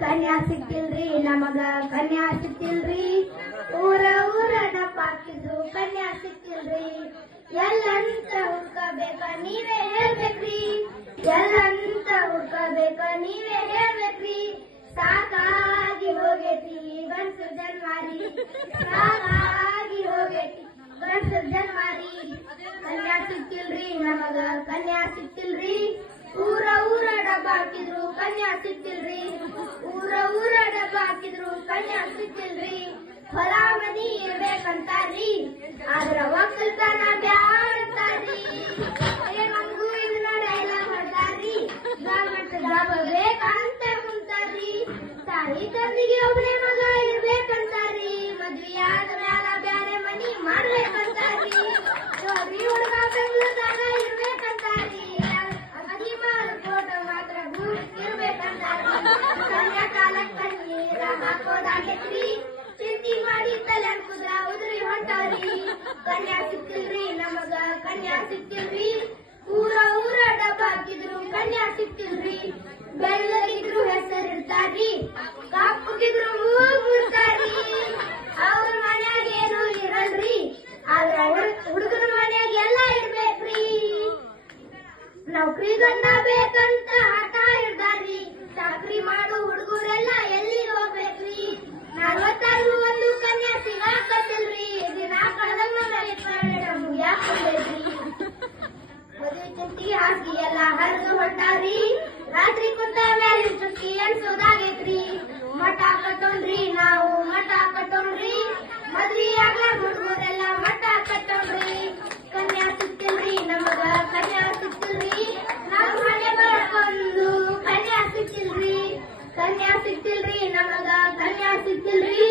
ಕನ್ಯಾ ಸಿಕ್ಕಿಲ್ರಿ ನಮಗ ಕನ್ಯಾ ಸಿಕ್ಕಿಲ್ರಿ ಊರ ಊರ ಡಪ್ಪಾಕಿದ್ರು ಕನ್ಯಾ ಸಿಕ್ಕಿಲ್ರಿ ಎಲ್ಲಂತ ಹುಡ್ಕಬೇಕ ನೀವೇ ಹೇಳ್ಬೇಕ್ರಿ ಎಲ್ಲಂತ ಹುಡ್ಕಬೇಕ ನೀವೇ ಹೇಳ್ಬೇಕ್ರಿ ಸಾಕಾಗಿ ಹೋಗೈತಿ ಗಂಡಸರ ಜನ್ಮಾರಿ ಸಾಕಾಗಿ ಹೋಗೈತಿ ಗಂಡಸರ ಜನ್ಮಾರಿ ಕನ್ಯಾ ಸಿಕ್ಕಿಲ್ರಿ ನಮಗ ಕನ್ಯಾ ಸಿಕ್ಕಿಲ್ರಿ ಊರ ಊರ ಡಬ್ಬ ಹಾಕಿದ್ರು ಕನ್ಯಾ ಸಿಕ್ಕಿಲ್ರಿ ಊರ ಊರ ಡಬ್ಬ ಹಾಕಿದ್ರು ಕನ್ಯಾ ಸಿಕ್ಕಿಲ್ರಿ ಹೊಲ ಮನಿ ಇರ್ಬೇಕಂತಾರ್ರಿ ಆದ್ರ ಒಕ್ಕಲ್ತನ ಬ್ಯಾಡಂತಾರ್ರಿ ನಮಗೂ ಇದನ್ನ ಡೈಲಾಗ್ ಹೊಡ್ತಾರ್ರಿ ಗೌರ್ಮೆಂಟ್ ಜಾಬ್ ಬೇಕಂತ ಕುಂತಾರ್ರಿ ತಾಯಿ ತಂದಿಗೆ ಒಬ್ಬನೇ ಮಗ ಇರ್ಬೇಕಂತಾರ್ರಿ ಮದ್ವಿ ಆದ ಮ್ಯಾಲ ಬ್ಯಾರೆ ಮನಿ ಮಾಡ್ಬೇಕಂತಾರ್ರಿ ಜೋಡಿ ಹುಡುಗ ಬೆಂಗಳೂರದಾಗ ಇರ್ಬೇಕಂತಾರ್ರಿ ಫೋಟೋ ಮಾತ್ರ ಇರ್ಬೇಕಂತಾರ್ರಿ ಕನ್ಯಾ ಕಾಲಕ್ಕ ನೀರ ಹಾಕೋದಾಗೈತ್ರಿ ಚಿಂತಿ ಮಾಡಿ ತಲೆ ಕುದ್ರ ಉದ್ರಿ ಹೊಂಟಾರಿ ಕನ್ಯಾ ಸಿಕ್ಕಿಲ್ರಿ ನಮಗ ಕನ್ಯಾ ಸಿಕ್ಕಿಲ್ರಿ ಊರ ಊರ ಡಬ್ಬ ಹಾಕಿದ್ರು ಕನ್ಯಾ ಸಿಕ್ಕಿಲ್ರಿ ಬೆಳ್ಳಗಿದ್ರು ಹೆಸರಿಡ್ತಾರ್ರಿ ಕಪ್ಪಗಿದ್ರು ಮೂರ್ತಾರ್ರಿ ಅವ್ರ ಮನ್ಯಾಗ ಏನು ಇರಲ್ರಿ ಆದ್ರ ಹುಡುಗರ ಮನ್ಯಾಗ ಎಲ್ಲ ಇರ್ಬೇಕ್ರಿ ನೌಕರಿ ಗಂಡ ಬೇಕಂತ ಹಠ ಹಿಡ್ದಾರ್ರಿ ಚಾಕ್ರಿ ಮಾಡು ಹುಡುಗರೆಲ್ಲ ಎಲ್ಲಿ ಹೋಗ್ಬೇಕ್ರಿ 46 ಒಂದು ಕನ್ಯಾ ಸಿಗಾಕತ್ತಿಲ್ರಿ ದಿನ ಕಳೆದಂಗ ಮುಗಿಯಾಕೊಂಡೈತ್ರಿ ಮದುವೆ ಚುಟ್ಟಿ ಹಾಕಿ ಎಲ್ಲ ಹರಿದು ಹೊಂಟಾರಿ ರಾತ್ರಿ ಕುಂತ ಮೇಲೆ ಚುಟ್ಟಿ ಅನ್ಸೋದಾಗೈತ್ರಿ ಮಠ ಕಟ್ಟೋಣ್ರಿ ನಾವು ಮಠ ಕಟ್ಟೋಣ್ರಿ ಮದ್ವಿ ಆಗ್ಲ ಹುಡುಗರೆಲ್ಲ ಮಠ ಕಟ್ಟೋಣ್ರಿ ಕನ್ಯಾ ಸಿಕ್ಕಿಲ್ರಿ ನಮಗ ಕನ್ಯಾ ಸಿಕ್ಕಿಲ್ರಿ ನಾವು ಮನೆ ಬರ್ಕೊಂಡು ಕನ್ಯಾ ಸಿಕ್ಕಿಲ್ರಿ ಕನ್ಯಾ ಸಿಕ್ಕಿಲ್ರಿ ನಮಗ ಕನ್ಯಾ ಸಿಕ್ಕಿಲ್ರಿ